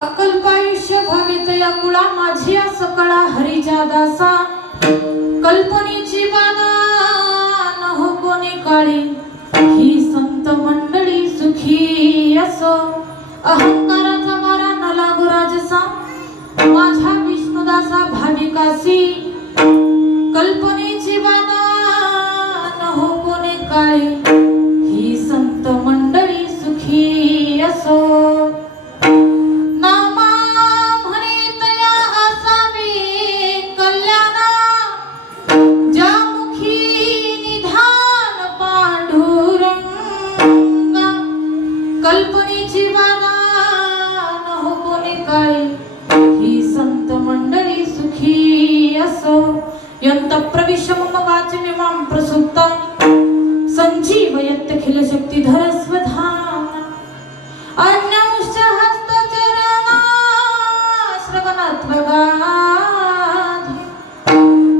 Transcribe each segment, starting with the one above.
अकल्पायुष्य भावित या कुळा माझी सकळा हरीच्या दासा कल्पनेची बाधा न हो कोणी काळी ही संत मंडळी सुखी असो अहंकाराचा मारा न लागू राजसा माझ्या विष्णुदासा भाविकासी कल्पनेची बाधा न हो कोणी काळी ही संत मंडळी सुखी असो कल्पनेची बाधा न हो कोणी काळी ही संत मंडळी सुखी असो यंत प्रविश मम वाचमिमां प्रसुप्तां संजीवयत् खिल शक्तिधर स्वधाम अन्यौश्च हस्तचरणा श्रवणत्वगाध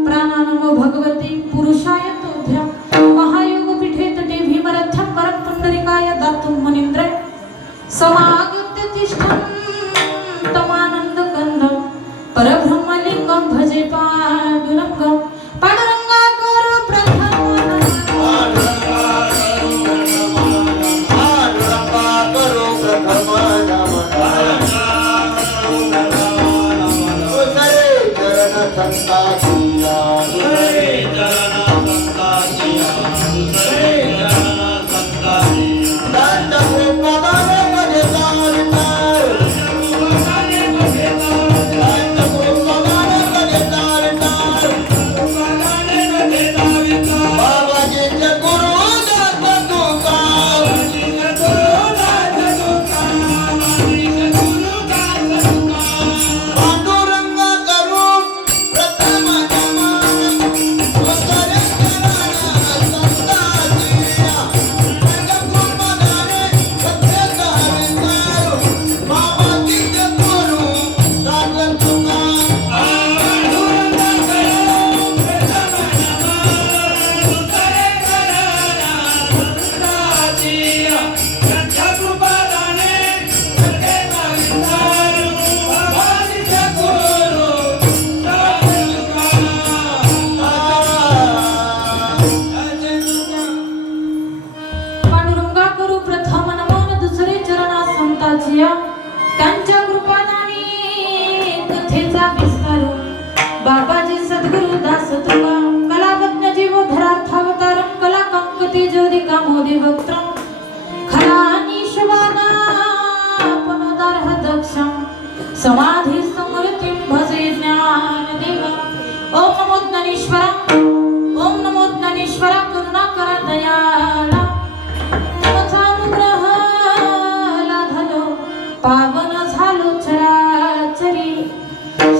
प्राणानमो भगवती पुरुषाय तुभ्यं महायोग पीठे तटे भीमरथं परं पुंडरीकाय दातुं मुनीन्द्र समागत्य तिष्ठन् तमानंद कंदं परब्रह्मलिंगं भजे पांडुरंगं पांडुरंगा गुरु प्रथम त्यांच्या कृपादानी कथेचा विस्तार बाबाजी सद्गुरु दास तुका कलावज्ञ जीव धरार्थावतारं कला कंकते ज्योतिका मोदी वक्त्रं खलानीशवादा पनोदारः दक्षं समाधी समूर्तिं भजे ज्ञानदेव ओम नमो ज्ञानेश्वरा ओम नमो ज्ञानेश्वरा करुणाकरा दयाळा तुमचा अनुग्रह लाधलो पावन झालो चराचरी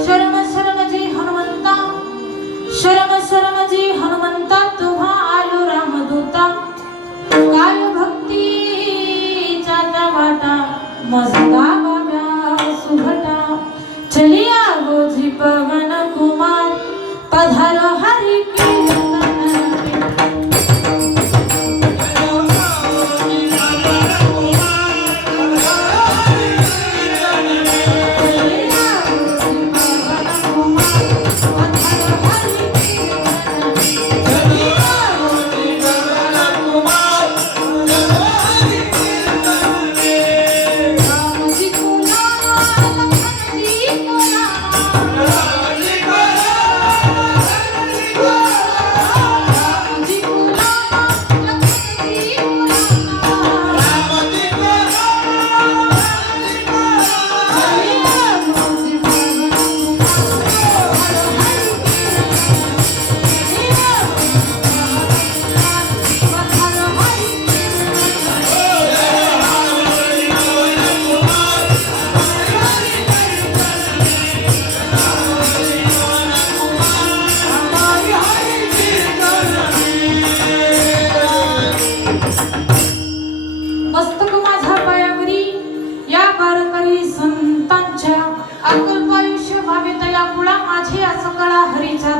शरण शरण जी हनुमंता शरण शरण जी हनुमंता तुम्हा आलो रामदूता काय भक्तीचा वाटा मजदा बाब्या सुभटा चलिया गोजी पवन कुमार पधारो हरि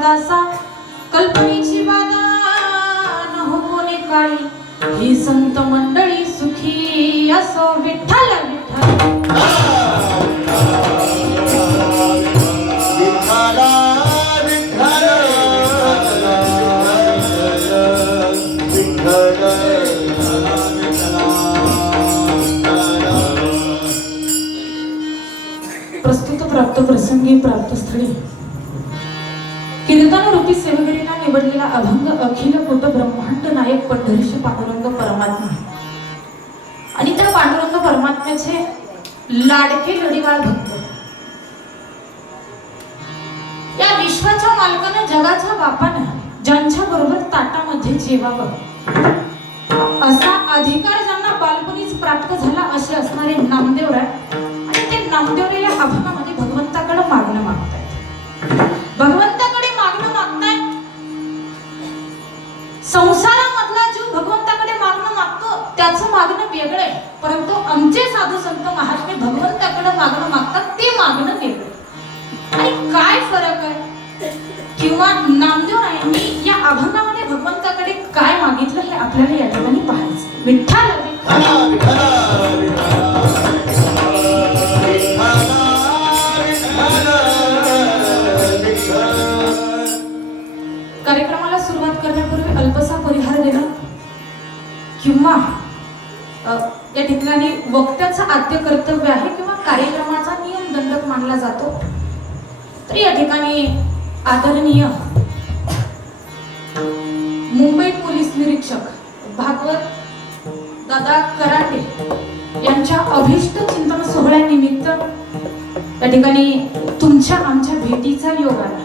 दासा कल्पनेची बाधा न हो कोणी काळी ही संत मंडळी सुखी असो विठ्ठल विठ्ठल प्रस्तुत प्राप्त प्रसंगी प्राप्त स्थळी कीर्तन रूपी सेवगिरीला निवडलेला अभंग अखिल कोट ब्रह्मांड नायक पंढरीश पांडुरंग परमात्मा आणि त्या पांडुरंग परमात्म्याचे लाडके लढीवाळ भक्त, या विश्वाच्या मालकानं, जगाच्या बापानं ज्यांच्या बरोबर ताटामध्ये जेवावं असा अधिकार ज्यांना बालपणीच प्राप्त झाला असे असणारे नामदेवराय आणि ते नामदेवराय या अभंगामध्ये भगवंताकडे मागणं मागतायत. भगवंताकडे मागणं मागतायत. संसारामधला जीव भगवंताकडे मागणं मागतो त्याचं मागणं वेगळं आहे, परंतु आमचे साधू संत महात्मे भगवंताकडे मागणं मागतात ते मागणं वेगळं. आणि काय फरक आहे किंवा नामदेवरायांनी या अभंगामध्ये भगवंताकडे काय मागितलं हे आपल्याला या ठिकाणी पाहायचं. विठ्ठल कार्यक्रमाला सुरुवात करण्यापूर्वी अल्पसा परिहार देणं किंवा या ठिकाणी वक्त्याचं आद्य कर्तव्य आहे किंवा कार्यक्रमाचा नियम दंडक मानला जातो. तर या ठिकाणी आदरणीय मुंबई पोलीस निरीक्षक भागवत दादा कराटे यांच्या अभिष्ट चिंतन सोहळ्यानिमित्त या ठिकाणी तुमच्या आमच्या भेटीचा योग आला.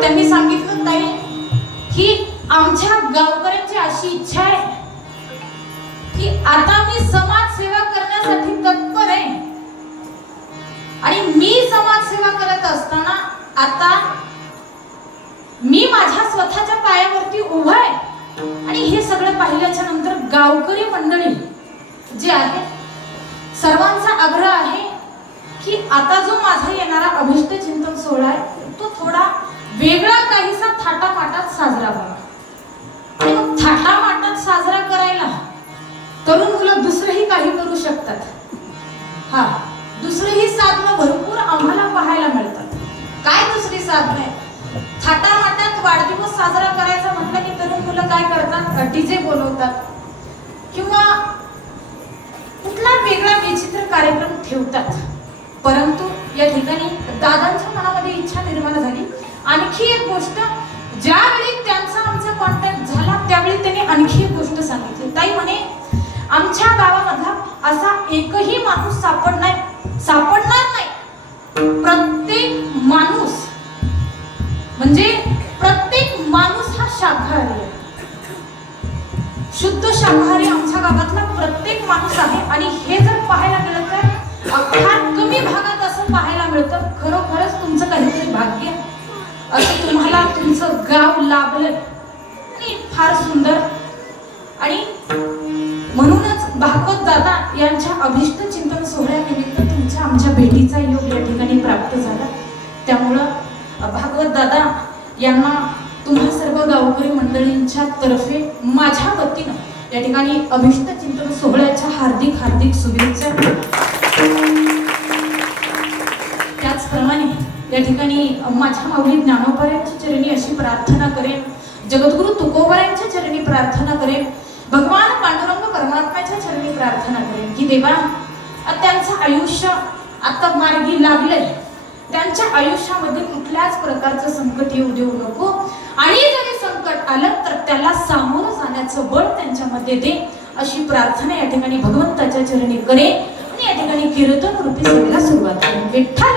त्यांनी सांगितलं ताई की आमच्या गावकऱ्यांची अशी इच्छा आहे की आता मी समाजसेवा करण्यासाठी तत्पर आहे आणि मी समाजसेवा करत असताना आता मी माझ्या स्वतःच्या पायावरती उभा आहे आणि हे सगळं पाहिल्याच्या नंतर गावकरी मंडळी जे आहे सर्वांचा आग्रह आहे की आता जो माझा येणारा अभिष्ट चिंतन सोहळा आहे तो थोडा वेगळा काहीसा थाटामाटात साजरा व्हावा. आणि मग थाटामाटात साजरा करायला तरुण मुलं दुसरंही काही करू शकतात. हा, दुसरीही साधनं भरपूर आम्हाला पाहायला मिळतात. काय दुसरी साधनं आहे? थाटामाटात वाढदिवस साजरा करायचा म्हटलं की तरुण मुलं काय करतात? डीजे बोलवतात किंवा कुठला वेगळा विचित्र कार्यक्रम ठेवतात. परंतु या ठिकाणी दादांच्या मनामध्ये इच्छा निर्माण झाली. आणखी एक गोष्ट, ज्यावेळी त्यांचा आमचा कॉन्टॅक्ट झाला त्यावेळी त्यांनी आणखी एक गोष्ट सांगितली. ताई म्हणे आमच्या गावामधला असा एकही माणूस सापडणार नाही. प्रत्येक माणूस म्हणजे प्रत्येक माणूस हा शाकाहारी आहे. शुद्ध शाकाहारी आमच्या गावातला प्रत्येक माणूस आहे. आणि हे जर पाहायला गेलं तर फार कमी भागात असं पाहायला मिळतं. खरोखरच तुमचं काहीतरी भाग्य असं तुम्हाला तुमचं गाव लाभलं आणि फार सुंदर. आणि म्हणूनच भागवत दादा यांच्या अभिष्ट चिंतन सोहळ्यानिमित्त तुमच्या आमच्या भेटीचा योग या ठिकाणी प्राप्त झाला. त्यामुळं भागवत दादा यांना तुम्हा सर्व गावकरी मंडळींच्या तर्फे माझ्या वतीनं या ठिकाणी अभिष्ट चिंतन सोहळ्याच्या हार्दिक हार्दिक शुभेच्छा. त्याचप्रमाणे या ठिकाणी माझ्या माऊली ज्ञानोबायांच्या चरणी अशी प्रार्थना करेन, जगद्गुरु तुकोबारायांच्या चरणी प्रार्थना करेन, भगवान पांडुरंग परमात्म्याच्या चरणी प्रार्थना करेन की देवा त्यांचं आयुष्य आता मार्गी लागलंय, त्यांच्या आयुष्यामध्ये कुठल्याच प्रकारचं संकट येऊ देऊ नको. आणि जरी संकट आलं तर त्याला सामोरं जाण्याचं बळ त्यांच्यामध्ये दे, अशी प्रार्थना या ठिकाणी भगवंताच्या चरणी करेन. आणि या ठिकाणी कीर्तन रूपी सेवेला सुरुवात करेन. विठ्ठल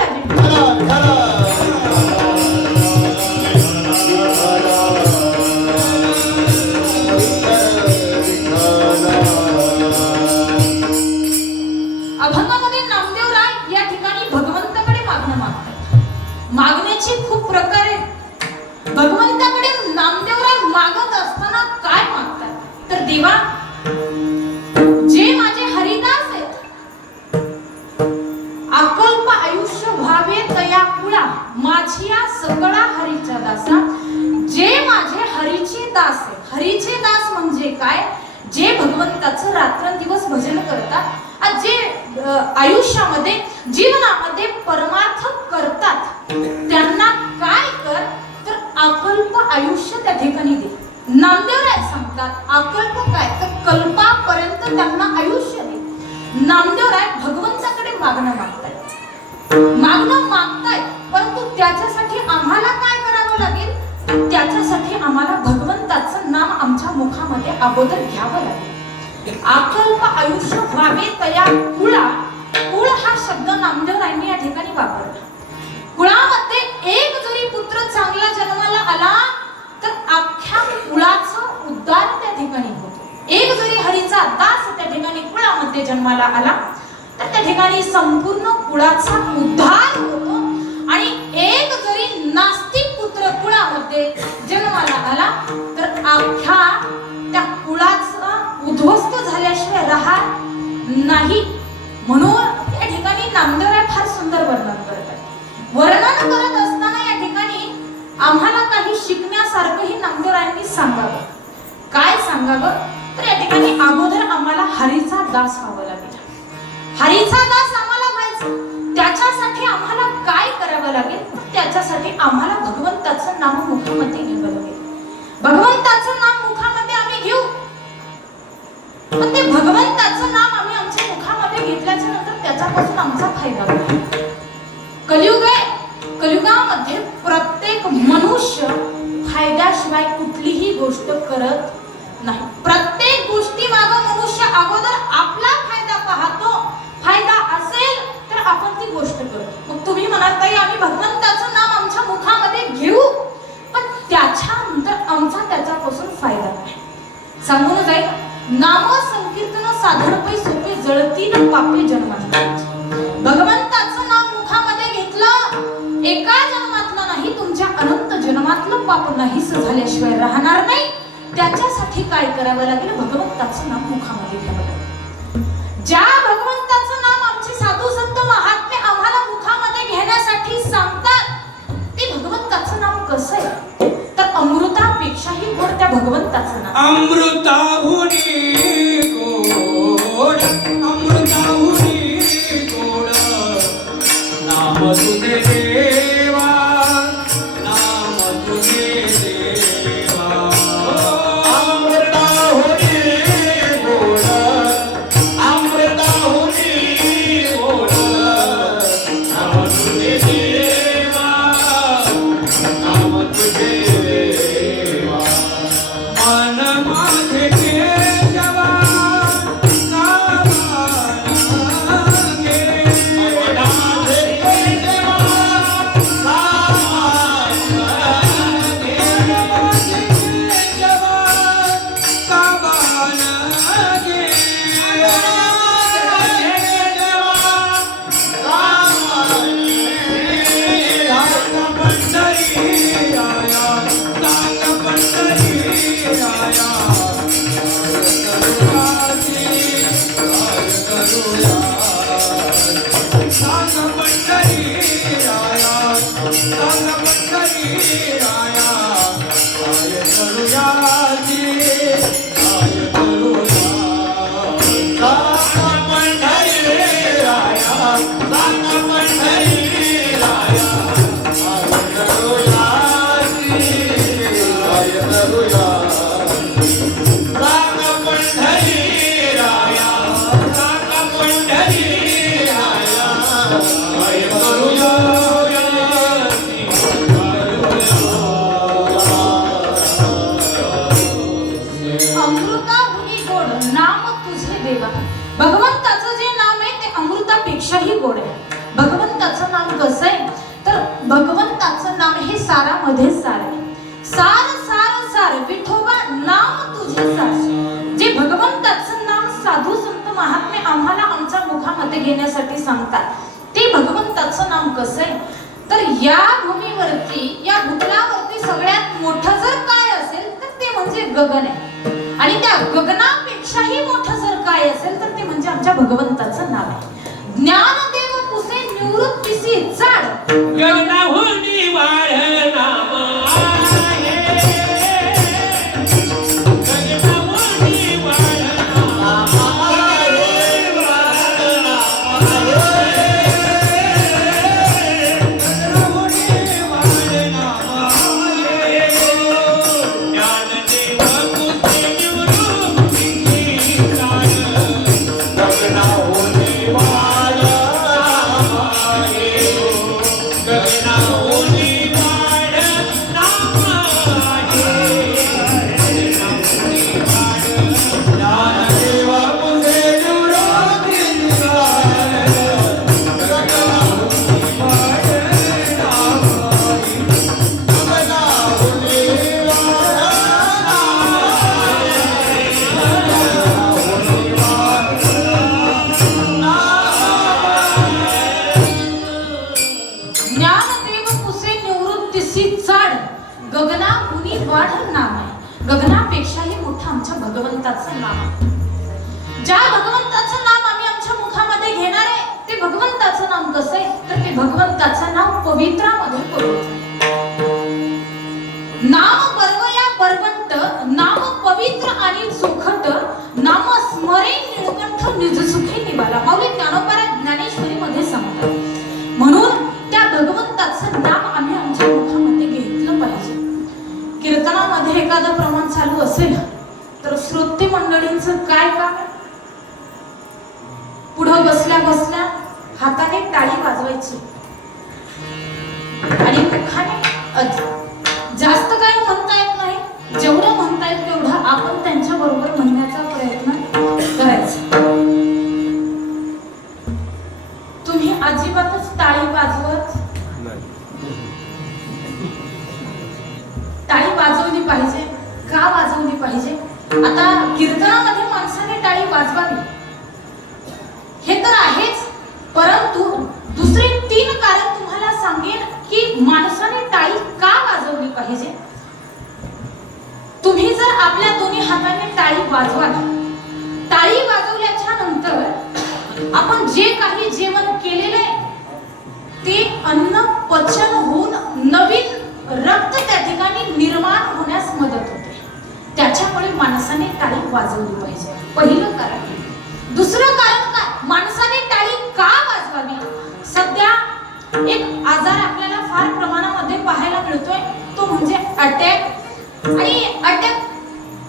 अभंगामध्ये नामदेवराय या ठिकाणी भगवंताकडे मागणं मागतात. मागण्याचे खूप प्रकार आहेत. भगवंताकडे नामदेवराय मागत असताना काय मागतात तर देवा जे माझे हरिदास आहेत, अकल्प आयुष्य व्हावे तया कुळा माझिया सकळा हरीच्या दासा. जे माझे हरीचे दास आहे. हरीचे दास म्हणजे काय? जे भगवंताचं रात्रंदिवस भजन करतात, जे आयुष्यामध्ये जीवनामध्ये परमार्थ करतात, त्यांना काय कर तर अकल्प आयुष्य त्या ठिकाणी दे. नामदेवराय सांगतात अकल्प काय तर कल्पापर्यंत त्यांना आयुष्य दे. नामदेवराय भगवंताकडे मागणं मागतायत, परंतु त्याच्यासाठी आम्हाला काय करावं लागेल? त्याच्यासाठी आम्हाला भगवंताचं नाम आमच्या मुखामध्ये अगोदर घ्यावं लागेल. अकल्प आयुष्य व्हावे तया कुळा. कुळ हा शब्द नामदेवरायांनी या ठिकाणी वापरला. कुळामध्ये एक जरी पुत्र चांगला जन्माला आला तर अख्ख्या कुळाचा उद्धार त्या ठिकाणी होतो. एक जरी हरीचा दास त्या ठिकाणी कुळामध्ये जन्माला आला तर त्या ठिकाणी संपूर्ण कुळाचा उद्धार होतो. आणि एक जरी नास्तिक पुत्र कुळामध्ये जन्माला आला तर अख्ख्या त्या कुळाचा उद्ध्वस्त झाल्याशिवाय राहत नाही. म्हणून या ठिकाणी नामदेवराय फार सुंदर वर्णन करतात. वर्णन करत असताना या ठिकाणी आम्हाला काही शिकण्यासारखंही नामदेवरायांनी सांगावं. काय सांगावं? तर या ठिकाणी अगोदर आम्हाला हरीचा दास व्हावं लागेल. हरीचा दास आम्हाला व्हायचं, त्याच्यासाठी आम्हाला काय करावं लागेल? त्याच्यासाठी आम्हाला भगवंताचं नाम मुखामध्ये घ्यावं लागेल. भगवंताचं नाम मुखामध्ये आम्ही घेऊ, पण ते भगवंताचं नाम आम्ही आमच्या मुखामध्ये घेतल्याच्या नंतर त्याच्यापासून आमचा फायदा होईल. कलियुग आहे, कलियुगामध्ये प्रत्येक मनुष्य फायद्याशिवाय कुठलीही गोष्ट करत नाही. प्रत्येक गोष्टी मागे मनुष्य अगोदर आपला फायदा पाहतो. फायदा असेल तर आपण ती गोष्ट करतो. मग तुम्ही म्हणाल ताई आम्ही भगवंताचं नाम आमच्या मुखामध्ये घेऊ, पण त्याच्यानंतर आमचा त्याच्यापासून फायदा नाही. सांगून जाईल नाम संकीर्तन साधनपै सोपे जळतील पापे जन्मात. भगवंताचं नाम मुखामध्ये घेतलं, एका जन्मातलं नाही तुमच्या अनंत जन्मातलं पाप नाहीस झाल्याशिवाय राहणार नाही. त्याच्यासाठी काय करावं लागेल? भगवंताचं नाम मुखामध्ये घ्यावं लागेल. ज्या भगवंताचं नाम आमचे साधू संत महात्मे आम्हाला मुखामध्ये घेण्यासाठी सांगतात, ते भगवंताचं नाम कसं आहे? तर अमृतापेक्षाही गोड त्या भगवंताचं नाम. अमृताहुनी गोड, अमृताहुनी गोड नाम तुझे देवा, नाम तुझे देवा. अमृताहुनी गोड, अमृताहुनी गोड नाम तुझे देवा, नाम तुझे देवा. मन माझे केशवा भगवंताचं जे नाम आहे ते अमृतापेक्षाही गोड आहे. भगवंताचं नाम कसं आहे? तर भगवंताचं नाम हे सारामध्ये सार आहे. सार सार सार विठोबा नाम तुझे सार. जे भगवंताचं नाम साधू संत महात्मे आम्हाला आमच्या मुखामध्ये घेण्यासाठी सांगतात, ते भगवंताचं नाम कसं आहे? तर या भूमीवरती, या भूतलावरती सगळ्यात मोठं जर काय असेल तर ते म्हणजे गगन आहे. आणि त्या गगनापेक्षाही मोठं जर काय असेल तर ते म्हणजे आमच्या भगवंताचं नाव आहे. ज्ञानदेव पुसे निवृत्तीसी जाड, गगनाहुनी वाढ नाम आहे. गगनाहुनी वाढ नाम आहे. गगनाहुनी वाढ नाम आहे. ज्ञानदेव पुसे निवृत्तीसी जाड, गगनाहुनी भगवंताचं नाम. ज्या भगवंताचं नाम आम्ही आमच्या मुखामध्ये घेणार आहे ते भगवंताचं नाम कसं आहे तर ते भगवंताचं नाम पवित्रामध्ये पवित्र. नाम पर्वया पर्वंत, नाम पवित्र आणि सुखद, नाम स्मरे निळकंठ निजसुखी निवाला. माऊली ज्ञानोबा ज्ञानेश्वरी मध्ये सांगतात. म्हणून त्या भगवंताचं नाम आम्ही आमच्या मुखामध्ये घेतलं पाहिजे. कीर्तनामध्ये एखादं प्रमाण चालू असेल तर श्रोते मंडळींचं काय काम? पुढं बसल्या बसल्या हाताने टाळी वाजवायची आणि मुखाने जास्त काही म्हणता येत नाही, जेवढं म्हणता येईल तेवढं आपण त्यांच्या बरोबर म्हणण्याचा प्रयत्न करायचा. तुम्ही अजिबातच टाळी वाजवत टाळी वाजवली पाहिजे. का वाजवली पाहिजे? आता कीर्तनामध्ये माणसाने टाळी वाजवावी हे तर आहेच, परंतु दुसरे 3 कारण तुम्हाला सांगेन की माणसाने टाळी का वाजवली पाहिजे. तुम्ही जर आपल्या दोन्ही हाताने टाळी वाजवाल, टाळी वाजवल्याच्या नंतर आपण जे काही जेवण केलेले ते अन्न पचन होऊन नवीन रक्त त्या ठिकाणी निर्माण होण्यास मदत होते. त्याच्यामुळे माणसाने टाळी वाजवली पाहिजे, पहिलं कारण. दुसरं कारण काय? माणसाने टाळी का वाजवावी? सध्या एक आजार आपल्याला फार प्रमाणामध्ये पाहायला मिळतोय, तो म्हणजे अटॅक. आणि अटॅक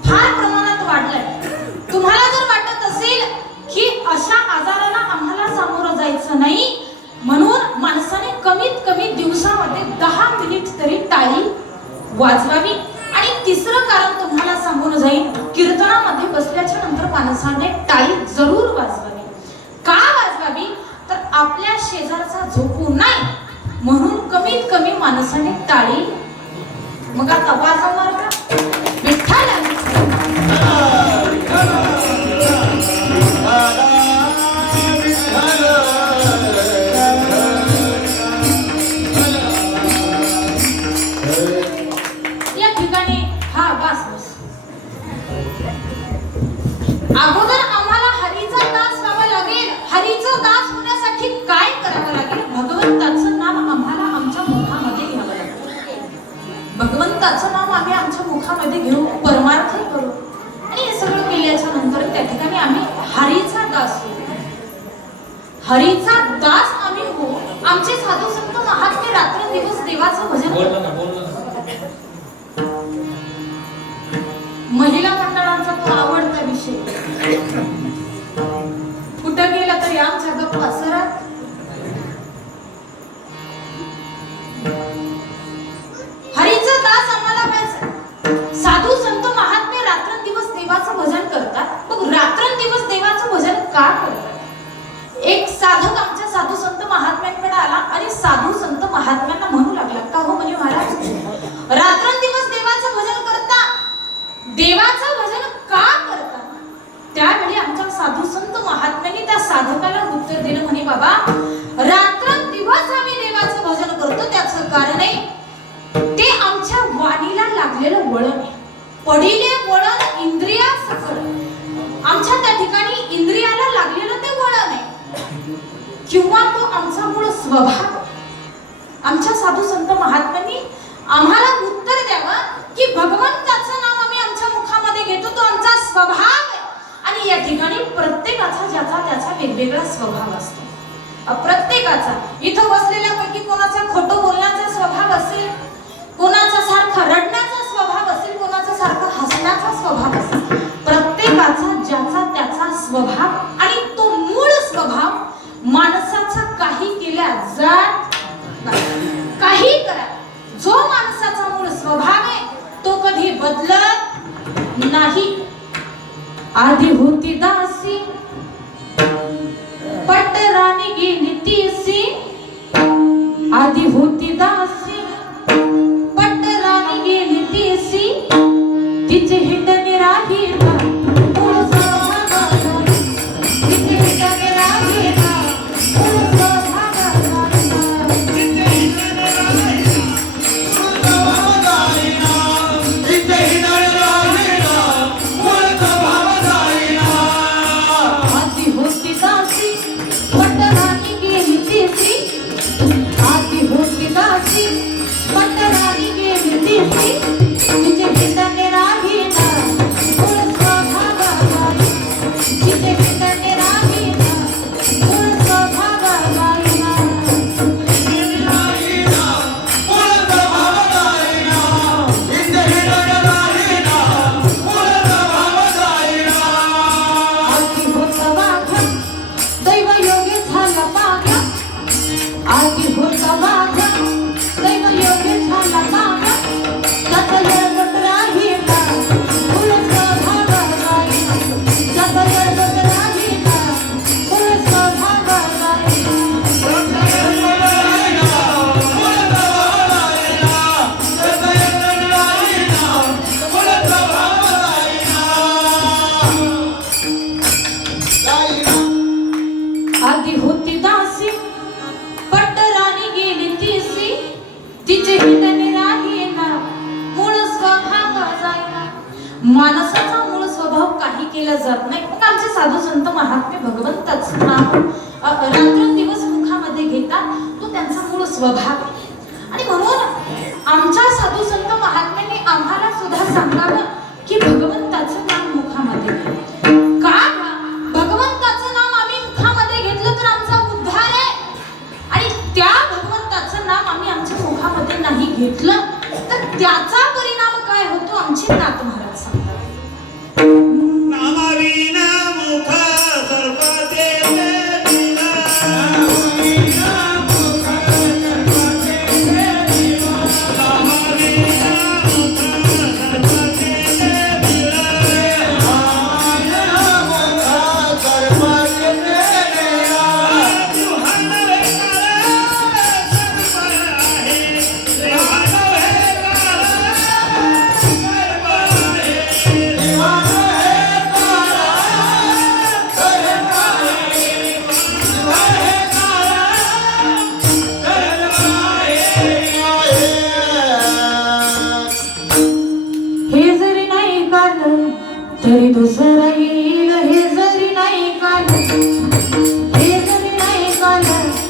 फार प्रमाणात वाढलाय. तुम्हाला जर वाटत असेल की अशा आजाराला आम्हाला सामोरं जायचं नाही, म्हणून माणसाने कमीत कमी दिवसामध्ये 10 मिनिट तरी टाळी वाजवावी. आणि तिसरं कारण तुम्हाला सांगून जाईल, कीर्तनामध्ये बसल्याच्या नंतर माणसाने टाळी जरूर वाजवावी. का वाजवावी? तर आपल्या शेजारचा झोपू नाही म्हणून कमीत कमी माणसाने टाळी. मग आता वाजवणार का? विठ्ठल या ठिकाणी हा बस बस. अगोदर आम्हाला हरीचा दास व्हावं लागेल. हरीचं दास होण्यासाठी काय करावं लागेल? भगवंताचं नाम आम्हाला आमच्या मुखामध्ये घ्यावं लागेल. भगवंताचं नाम आम्ही आमच्या मुखामध्ये घेऊ, परमार्थ करू आणि हे सगळं केल्याच्या नंतर त्या ठिकाणी आम्ही हरीचा दास होऊ. हरीचा दास आम्ही होऊ. आमचे साधू संत महात्मे रात्रंदिवस देवाचं भजन. महिला मंडळांचा तो आवडता विषय. कुठं गेला तरी आमच्या गप्पा सरात. हरीचा दास आम्हाला पाहिजे. साधू संत महात्मे रात्रंदिवस देवाचं भजन करतात. मग रात्रंदिवस देवाचं भजन का करतात? एक साधक आमच्या साधू संत महात्म्यांकडे आला आणि साधू संत महात्म्यांना म्हणू लागला, का हो म्हणे महाराज, रात्रंदिवस देवाचं भजन करता, देवाचं भजन का करता? त्यावेळी आमच्या साधू संत महात्म्यांनी त्या साधकाला उत्तर दिलं, म्हणे बाबा, रात्रंदिवस आम्ही देवाचं भजन करतो त्याचं कारण आहे ते आमच्या वाणीला लागलेलं वळण आहे. पडिले वळण इंद्रिया सकळ. आमच्या त्या ठिकाणी इंद्रियाला लागलेलं ते वळण आहे किंवा तो आमचा मूळ स्वभाव. आमच्या साधू संत महात्म्यांनी आम्हाला उत्तर द्यावं की भगवंताचं नाम आम्ही आमच्या मुखामध्ये घेतो, तो आमचा स्वभाव आहे. आणि या ठिकाणी प्रत्येकाचा ज्याचा त्याचा वेगवेगळा स्वभाव असतो. प्रत्येकाचा इथं बसलेल्यापैकी कोणाचा खोटं बोलण्याचा स्वभाव असेल, कोणाचा सारखा रडण्याचा स्वभाव असेल, कोणाचा सारखा हसण्याचा स्वभाव असेल. प्रत्येकाचा ज्याचा त्याचा स्वभाव आणि तो मूळ स्वभाव माणसाचा काही केल्या जात नाही. काही करा, जो माणसाचा मूळ स्वभाव आहे तो कधी बदलत नाही. आधी होती दासी पटराणी गेली तीसी. आधी होती दासी पटराणी गेली तीसी. तिचे हिंडणे राहिला मूळ स्वभाव. तिचे हिंडणे राहिला मूळ स्वभाव. तिचे हिंडणे राहिला मूळ स्वभाव. तिचे हिंडणे राहिला मूळ स्वभाव. झाला पागा आधी होता वागा दैव योग्य झाला पागा त्याचा यळवट राहिला फुलच भागा राहिला त्याचा यळवट राहिला फुलच भागा राहिला आधी होती दासी पट्टराणी गेली तीसी तिचे हितने राहिला मूळ स्वभाव जायला माणसाचा मूळ स्वभाव काही केला जात नाही मग आमचे साधू संत महात्मे भगवंताचं नाव रात्रंदिवस मुखामध्ये घेतात तो त्यांचा मूळ स्वभाव आहे आणि म्हणून आमच्या साधू संत महात्म्यांनी आम्हाला सुद्धा सांगावं की भगवंताचं नाम मुखामध्ये घ्या का भगवंताचं नाम आम्ही मुखामध्ये घेतलं तर आमचा उद्धार आहे आणि त्या भगवंताचं नाम आम्ही आमच्या मुखामध्ये नाही घेतलं तर त्याचा परिणाम काय होतो आमचे नाथ महाराज सांगतात नामाविना मुख सर्वते देविना नामाविना मुख सर्वते देविना नामाविना मुख सर्वते देविना नामाविना मुख सर्वते देविना तुहन वे सर्व आहे देवान वे सर्व आहे देवान हे जरी नाही काढलं तरी दुसरं येईल